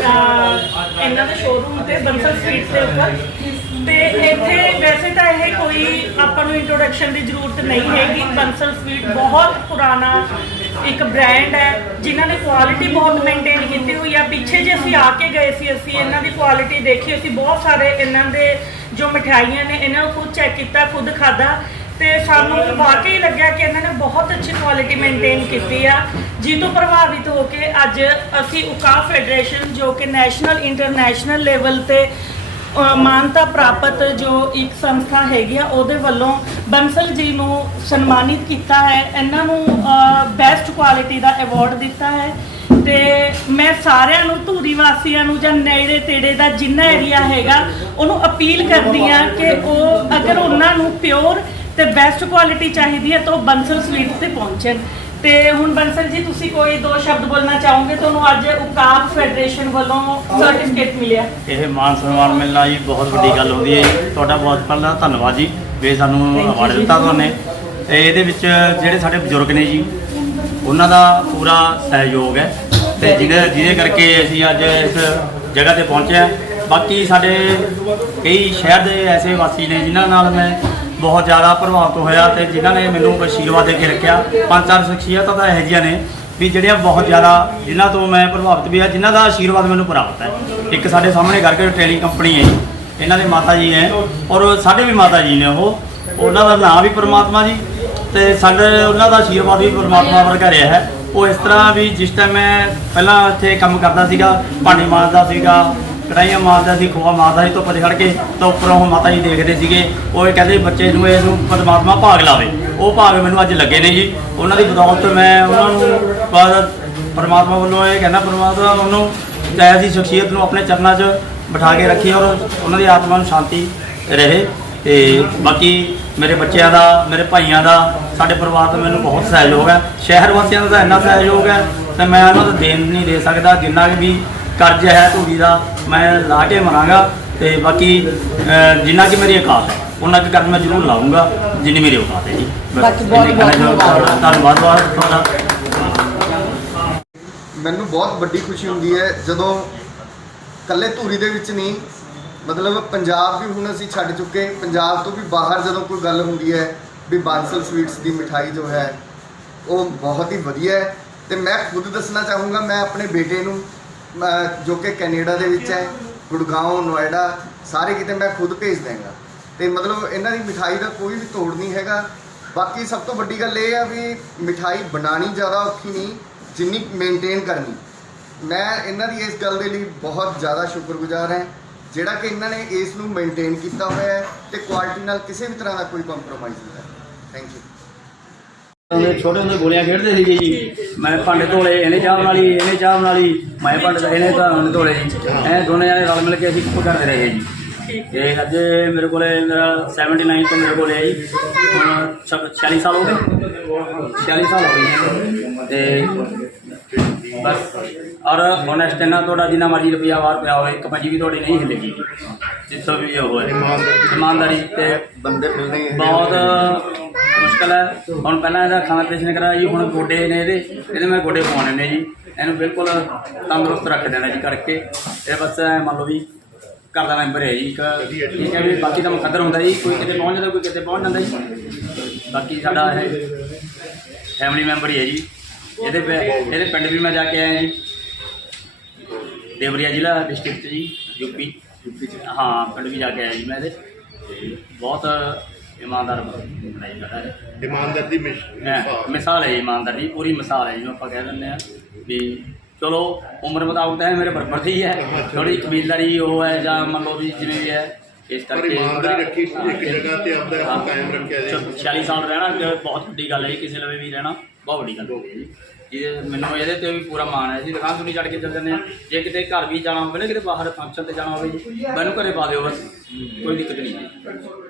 ਅਹ, ਇਹਨਾਂ ਦੇ ਸ਼ੋਰੂਮ ਤੇ ਬੰਸਲ ਸਟਰੀਟ ਦੇ ਉੱਪਰ। ਤੇ ਇੱਥੇ ਵੈਸੇ ਤਾਂ ਇਹ ਕੋਈ ਆਪਾਂ ਨੂੰ ਇੰਟਰੋਡਕਸ਼ਨ ਦੀ ਜ਼ਰੂਰਤ ਨਹੀਂ ਹੈਗੀ। ਬੰਸਲ ਸਵੀਟ ਬਹੁਤ ਪੁਰਾਣਾ ਇੱਕ ਬ੍ਰਾਂਡ ਹੈ ਜਿਨ੍ਹਾਂ ਨੇ ਕੁਆਲਿਟੀ ਬਹੁਤ ਮੇਨਟੇਨ ਕੀਤੀ ਹੋਈ ਆ। ਪਿੱਛੇ ਜੇ ਅਸੀਂ ਆ ਕੇ ਗਏ ਸੀ ਅਸੀਂ ਇਹਨਾਂ ਦੀ ਕੁਆਲਿਟੀ ਦੇਖੀ ਅਸੀਂ ਬਹੁਤ ਸਾਰੇ ਇਹਨਾਂ ਦੇ ਜੋ ਮਠਿਆਈਆਂ ਨੇ ਇਹਨਾਂ ਨੂੰ ਖੁਦ ਚੈੱਕ ਕੀਤਾ ਖੁਦ ਖਾਦਾ ਤੇ ਸਾਨੂੰ ਵਾਕਈ ਲੱਗਿਆ ਕਿ ਇਹਨਾਂ ਨੇ ਬਹੁਤ ਅੱਛੀ ਕੁਆਲਿਟੀ ਮੇਨਟੇਨ ਕੀਤੀ ਆ। ਜੀ ਤੋਂ ਪ੍ਰਭਾਵਿਤ ਹੋ ਕੇ ਅੱਜ ਅਸੀਂ ਉਕਾ ਫੈਡਰੇਸ਼ਨ ਜੋ ਕਿ ਨੈਸ਼ਨਲ ਇੰਟਰਨੈਸ਼ਨਲ ਲੈਵਲ ਤੇ ਮਾਨਤਾ ਪ੍ਰਾਪਤ ਜੋ ਇੱਕ ਸੰਸਥਾ ਹੈਗੀ ਆ, ਉਹਦੇ ਵੱਲੋਂ ਬੰਸਲ ਜੀ ਨੂੰ ਸਨਮਾਨਿਤ ਕੀਤਾ ਹੈ। ਇਹਨਾਂ ਨੂੰ ਬੈਸਟ ਕੁਆਲਿਟੀ ਦਾ ਅਵਾਰਡ ਦਿੱਤਾ ਹੈ। ਤੇ ਮੈਂ ਸਾਰਿਆਂ ਨੂੰ ਧੂਰੀ ਵਾਸੀਆਂ ਨੂੰ ਜਾਂ ਨੇੜੇ ਤੇੜੇ ਦਾ ਜਿੰਨਾ ਏਰੀਆ ਹੈਗਾ, ਉਹਨੂੰ ਅਪੀਲ ਕਰਦੀ ਆ ਕਿ ਉਹ ਅਗਰ ਉਹਨਾਂ ਨੂੰ ਪਿਓਰ ਤੇ ਬੈਸਟ ਕੁਆਲਿਟੀ ਚਾਹੀਦੀ ਹੈ ਤਾਂ ਉਹ ਬੰਸਲ ਸਵੀਟ ਤੇ ਪਹੁੰਚਣ ਤੇ ਹੁਣ ਬੰਸਲ ਜੀ ਤੁਸੀਂ ਕੋਈ ਦੋ ਸ਼ਬਦ ਬੋਲਣਾ ਚਾਹੋਗੇ? ਤੁਹਾਨੂੰ ਅੱਜ ਉਕਾਬ ਫੈਡਰੇਸ਼ਨ ਵੱਲੋਂ ਸਰਟੀਫਿਕੇਟ ਮਿਲਿਆ। ਇਹ ਮਾਨ ਸਨਮਾਨ ਮਿਲਣਾ ਜੀ ਬਹੁਤ ਵੱਡੀ ਗੱਲ ਹੁੰਦੀ ਹੈ ਜੀ। ਤੁਹਾਡਾ ਬਹੁਤ ਪਹਿਲਾਂ ਧੰਨਵਾਦ ਜੀ ਵੀ ਸਾਨੂੰ ਅਵਾਰਡ। ਦਿੱਤਾ ਤੁਹਾਨੇ। ਤੇ ਇਹਦੇ ਵਿੱਚ ਜਿਹੜੇ ਸਾਡੇ ਬਜ਼ੁਰਗ ਨੇ ਜੀ ਉਹਨਾਂ ਦਾ ਪੂਰਾ ਸਹਿਯੋਗ ਹੈ। ਤੇ ਜਿਹਦੇ ਜਿਹਦੇ ਕਰਕੇ ਅਸੀਂ ਅੱਜ ਇਸ ਜਗ੍ਹਾ ਤੇ ਪਹੁੰਚੇ ਹਾਂ ਬਾਕੀ ਸਾਡੇ ਕਈ ਸ਼ਹਿਰ ਦੇ ਐਸੇ ਵਾਸੀ ਨੇ ਜਿਨ੍ਹਾਂ ਨਾਲ ਮੈਂ ਬਹੁਤ ਜ਼ਿਆਦਾ ਪ੍ਰਭਾਵਿਤ ਹੋਇਆ ਤੇ ਜਿਨ੍ਹਾਂ ਨੇ ਮੈਨੂੰ ਆਸ਼ੀਰਵਾਦ ਦੇ ਕੇ ਰੱਖਿਆ। ਪੰਜ ਚਾਰ ਸ਼ਖਸੀਅਤਾਂ ਤਾਂ ਇਹੋ ਜਿਹੀਆਂ ਨੇ ਵੀ ਜਿਹੜੀਆਂ ਬਹੁਤ ਜ਼ਿਆਦਾ ਜਿਨ੍ਹਾਂ ਤੋਂ ਮੈਂ ਪ੍ਰਭਾਵਿਤ ਵੀ ਆ ਜਿਨ੍ਹਾਂ ਦਾ ਆਸ਼ੀਰਵਾਦ ਮੈਨੂੰ ਪ੍ਰਾਪਤ ਹੈ। ਇੱਕ ਸਾਡੇ ਸਾਹਮਣੇ ਕਰਕੇ ਟ੍ਰੇਨਿੰਗ ਕੰਪਨੀ ਹੈ ਇਹਨਾਂ ਦੇ ਮਾਤਾ ਜੀ ਹੈ ਔਰ ਸਾਡੇ ਵੀ ਮਾਤਾ ਜੀ ਨੇ ਉਹ। ਉਹਨਾਂ ਦਾ ਨਾਮ ਵੀ ਪਰਮਾਤਮਾ ਜੀ ਤੇ ਸਾਡੇ ਉਹਨਾਂ ਦਾ ਆਸ਼ੀਰਵਾਦ ਵੀ ਪਰਮਾਤਮਾ ਵਰਗਾ ਰਿਹਾ ਹੈ। ਉਹ ਇਸ ਤਰ੍ਹਾਂ ਵੀ ਜਿਸ ਟਾਈਮ ਮੈਂ ਪਹਿਲਾਂ ਇੱਥੇ ਕੰਮ ਕਰਦਾ ਸੀਗਾ, ਭਾਂਡੇ ਮਾਂਜਦਾ ਸੀਗਾ ਕੜਾਈਆਂ ਮਾਰਦਾ ਸੀ, ਖੋਆ ਮਾਤਾ ਜੀ ਤੋਂ 'ਚ ਖੜ ਕੇ ਤਾਂ ਉੱਪਰੋਂ ਉਹ ਮਾਤਾ ਜੀ ਦੇਖਦੇ ਸੀਗੇ। ਉਹ ਇਹ ਕਹਿੰਦੇ ਬੱਚੇ ਨੂੰ ਇਹਨੂੰ ਪਰਮਾਤਮਾ ਭਾਗ ਲਾਵੇ। ਉਹ ਭਾਗ ਮੈਨੂੰ ਅੱਜ ਲੱਗੇ ਨੇ ਜੀ। ਉਹਨਾਂ ਦੀ ਬਦੌਲਤ ਮੈਂ ਉਹਨਾਂ ਨੂੰ ਪਰਮਾਤਮਾ ਵੱਲੋਂ ਇਹ ਕਹਿੰਦਾ, ਪਰਮਾਤਮਾ ਉਹਨੂੰ ਚਾਹੇ ਦੀ ਸ਼ਖਸੀਅਤ ਨੂੰ ਆਪਣੇ ਚਰਨਾਂ 'ਚ ਬਿਠਾ ਕੇ ਰੱਖੀ ਔਰ ਉਹਨਾਂ ਦੀ ਆਤਮਾ ਨੂੰ ਸ਼ਾਂਤੀ ਰਹੇ। ਤੇ ਬਾਕੀ ਮੇਰੇ ਬੱਚਿਆਂ ਦਾ, ਮੇਰੇ ਭਾਈਆਂ ਦਾ, ਸਾਡੇ ਪਰਿਵਾਰ ਦਾ ਮੈਨੂੰ ਬਹੁਤ ਸਹਿਯੋਗ ਹੈ। ਸ਼ਹਿਰ ਵਾਸੀਆਂ ਦਾ ਤਾਂ ਇੰਨਾ ਸਹਿਯੋਗ ਹੈ, ਤੇ ਮੈਂ ਉਹਨਾਂ ਦਾ ਦੇਣ ਨਹੀਂ ਦੇ ਸਕਦਾ। ਜਿੰਨਾ ਵੀ ਕਰਜ਼ ਹੈ ਧੂਰੀ ਦਾ ਮੈਂ ਲਾ ਕੇ ਮਰਾਂਗਾ ਤੇ ਬਾਕੀ ਅਹ, ਜਿੰਨਾ ਕਿ ਮੇਰੀ ਔਕਾਤ ਹੈ ਉਹਨਾਂ ਕੁ ਕਰਜ਼ ਮੈਂ ਜ਼ਰੂਰ ਲਾਉਂਗਾ ਜਿੰਨੀ ਮੇਰੀ ਔਕਾਤ ਹੈ ਜੀ। ਬਸ ਬਾਕੀ ਬਹੁਤ ਇੰਨੇ ਕਹਿਣਾ ਬਹੁਤ ਚਾਹੁੰਦਾ। ਧੰਨਵਾਦ। ਬਹੁਤ ਤੁਹਾਡਾ। ਮੈਨੂੰ ਬਹੁਤ ਵੱਡੀ ਖੁਸ਼ੀ ਹੁੰਦੀ ਹੈ ਜਦੋਂ ਕੱਲੇ ਧੂਰੀ ਦੇ ਵਿੱਚ ਨਹੀਂ ਮਤਲਬ ਪੰਜਾਬ ਵੀ ਹੁਣ ਅਸੀਂ ਛੱਡ ਚੁੱਕੇ ਪੰਜਾਬ ਤੋਂ ਵੀ ਬਾਹਰ ਜਦੋਂ ਕੋਈ ਗੱਲ ਹੁੰਦੀ ਹੈ ਵੀ ਬਾਂਸਲ ਸਵੀਟਸ ਦੀ ਮਿਠਾਈ ਜੋ ਹੈ ਉਹ ਬਹੁਤ ਹੀ ਵਧੀਆ ਹੈ। ਤੇ ਮੈਂ ਖੁਦ ਦੱਸਣਾ ਚਾਹੂੰਗਾ ਮੈਂ ਆਪਣੇ ਬੇਟੇ ਨੂੰ ਜੋ ਕਿ ਕੈਨੇਡਾ ਦੇ ਵਿੱਚ ਹੈ ਗੁੜਗਾਉਂ ਨੋਇਡਾ ਸਾਰੇ ਕਿਤੇ ਮੈਂ ਖੁਦ ਭੇਜ ਦਿਆਂਗਾ। ਤੇ ਮਤਲਬ ਇਹਨਾਂ ਦੀ ਮਿਠਾਈ ਦਾ ਕੋਈ ਵੀ ਤੋੜ ਨਹੀਂ ਹੈਗਾ। ਬਾਕੀ ਸਭ ਤੋਂ ਵੱਡੀ ਗੱਲ ਇਹ ਆ ਵੀ ਮਿਠਾਈ ਬਣਾਉਣੀ ਜ਼ਿਆਦਾ ਔਖੀ ਨਹੀਂ ਜਿੰਨੀ ਮੇਨਟੇਨ ਕਰਨੀ। ਮੈਂ ਇਹਨਾਂ ਦੀ ਇਸ ਗੱਲ ਦੇ ਲਈ ਬਹੁਤ ਜ਼ਿਆਦਾ ਸ਼ੁਕਰਗੁਜ਼ਾਰ ਹਾਂ ਜਿਹੜਾ ਕਿ ਇਹਨਾਂ ਨੇ ਇਸ ਨੂੰ ਮੇਨਟੇਨ ਕੀਤਾ ਹੋਇਆ ਹੈ ਤੇ ਕੁਆਲਿਟੀ ਨਾਲ ਕਿਸੇ ਵੀ ਤਰ੍ਹਾਂ ਦਾ ਕੋਈ ਕੰਪਰੋਮਾਈਜ਼ ਨਹੀਂ ਹੈ। ਥੈਂਕ ਯੂ ਛੋਟੇ ਹੁੰਦੇ ਗੋਲੀਆਂ ਖੇਡਦੇ ਸੀਗੇ ਜੀ। ਮੈਂ ਭਾਂਡੇ ਧੋਲੇ ਇਹਨੇ ਚਾਹ ਬਣਾ ਲਈ ਇਹਨੇ ਚਾਹ ਬਣਾ ਲਈ ਮੈਂ ਭਾਂਡੇ ਇਹਨੇ ਤਾਂ ਧੋਲੇ ਜੀ। ਐ ਦੋਨੇ ਜਾਨੇ ਰਲ ਮਿਲ ਕੇ ਅਸੀਂ ਕੁਝ ਕਰਦੇ ਰਹੇ ਜੀ। ਤੇ ਅੱਜ ਮੇਰੇ ਕੋਲੇ ਮੇਰਾ 79 ਤੋਂ ਮੇਰੇ ਕੋਲੇ ਹੈ ਜੀ। ਹੁਣ ਛ- 46 ਸਾਲ ਹੋ ਗਏ। 46 ਸਾਲ ਹੋ ਗਏ ਤੇ ਬਸ। ਔਰ ਹੋਨੈਸਟ ਨਾ ਤੁਹਾਡਾ ਜਿੰਨਾ ਮਰਜ਼ੀ ਰੁਪਿਆ ਵਾਰ ਪਿਆ ਹੋਵੇ ਇੱਕ ਪੰਜੀ ਵੀ ਤੁਹਾਡੀ ਨਹੀਂ ਹਿੱਲੇਗੀ ਜਿੱਥੋਂ ਵੀ ਹੋਏ ਇਮਾਨਦਾਰੀ। ਤੇ ਬੰਦੇ ਮਿਲਣੇ ਬਹੁਤ ਮੁਸ਼ਕਲ ਹੈ ਹੁਣ ਪਹਿਲਾਂ ਇਹਦਾ ਖਾਣਾ ਪੇਸ਼ਨ ਕਰਾਇਆ ਜੀ, ਹੁਣ ਗੋਡੇ ਨੇ ਇਹਦੇ ਇਹਦੇ ਮੈਂ ਗੋਡੇ ਪਵਾਉਣੇ ਨੇ ਜੀ। ਇਹਨੂੰ ਬਿਲਕੁਲ ਤੰਦਰੁਸਤ ਰੱਖ ਦੇਣਾ ਜੀ ਕਰਕੇ। ਇਹ ਬਸ ਐਂ ਮੰਨ ਲਓ ਵੀ ਘਰ ਦਾ ਮੈਂਬਰ ਹੈ ਜੀ, ਇੱਕ ਠੀਕ ਹੈ ਵੀ ਬਾਕੀ ਤਾਂ ਮੁਖੱਦਰ ਹੁੰਦਾ ਜੀ, ਕੋਈ ਕਿਤੇ ਪਹੁੰਚ ਜਾਂਦਾ, ਕੋਈ ਕਿਤੇ ਪਹੁੰਚ ਜਾਂਦਾ ਜੀ। ਬਾਕੀ ਸਾਡਾ ਇਹ ਫੈਮਿਲੀ ਮੈਂਬਰ ਹੀ ਹੈ ਜੀ। ਇਹਦੇ ਪੈ- ਇਹਦੇ ਪਿੰਡ ਵੀ ਮੈਂ ਜਾ ਕੇ ਆਇਆ ਜੀ। ਦੇਵਰੀਆ ਜ਼ਿਲ੍ਹਾ ਡਿਸਟ੍ਰਿਕਟ ਜੀ ਯੂਪੀ ਹਾਂ, ਪਿੰਡ ਵੀ ਜਾ ਕੇ ਆਇਆ ਜੀ ਮੈਂ ਇਹਦੇ। ਤੇ ਬਹੁਤ ਇਮਾਨਦਾਰ ਬਣਾਈ ਖੜਾ ਹੈ। ਇਮਾਨਦਾਰ ਦੀ ਮਿਸ਼ ਮਿਸਾਲ। ਹੈ ਜੀ ਇਮਾਨਦਾਰ ਦੀ ਪੂਰੀ ਮਿਸਾਲ ਹੈ ਜਿਹਨੂੰ ਆਪਾਂ ਕਹਿ ਦਿੰਦੇ ਆ ਵੀ ਚਲੋ ਉਮਰ ਮੁਤਾਬਕ ਤਾਂ ਇਹ ਮੇਰੇ ਬਰਾਬਰ ਦੀ ਹੈ। ਥੋੜੀ ਕਬੀਲਦਾਰੀ ਉਹ ਹੈ ਜਾਂ ਮੰਨ ਲਓ ਵੀ ਜਿਵੇਂ ਵੀ ਹੈ ਇਸ ਪਰ ਕਰਕੇ ਇਮਾਨਦਾਰੀ ਰੱਖੀ ਇੱਕ ਜਗ੍ਹਾ ਤੇ ਆਪਦਾ ਹਾਂ। ਕਾਇਮ ਰੱਖਿਆ ਜਾਏ 46 ਸਾਲ ਰਹਿਣਾ ਇੱਕ ਬਹੁਤ ਵੱਡੀ ਗੱਲ ਹੈ ਜੀ ਕਿਸੇ ਲਵੇ ਵੀ ਰਹਿਣਾ ਬਹੁਤ ਵੱਡੀ ਗੱਲ ਹੈ ਜੀ। ਇਹ ਮੈਨੂੰ ਇਹਦੇ ਤੇ ਵੀ ਪੂਰਾ ਮਾਣ ਹੈ ਜੀ ਦੁਕਾਨ ਨਹੀਂ ਛੱਡ ਕੇ ਚੱਲ ਜਾਂਦੇ ਆ ਜੇ ਕਿਤੇ ਘਰ ਵੀ ਜਾਣਾ ਹੋਵੇ ਨਾ ਕਿਤੇ ਬਾਹਰ ਫੰਕਸ਼ਨ ਤੇ ਜਾਣਾ ਹੋਵੇ ਜੀ ਮੈਨੂੰ ਘਰੇ ਪਾ ਦਿਓ ਬਸ ਕੋਈ ਦਿੱਕਤ ਨਹੀਂ ਹੈ।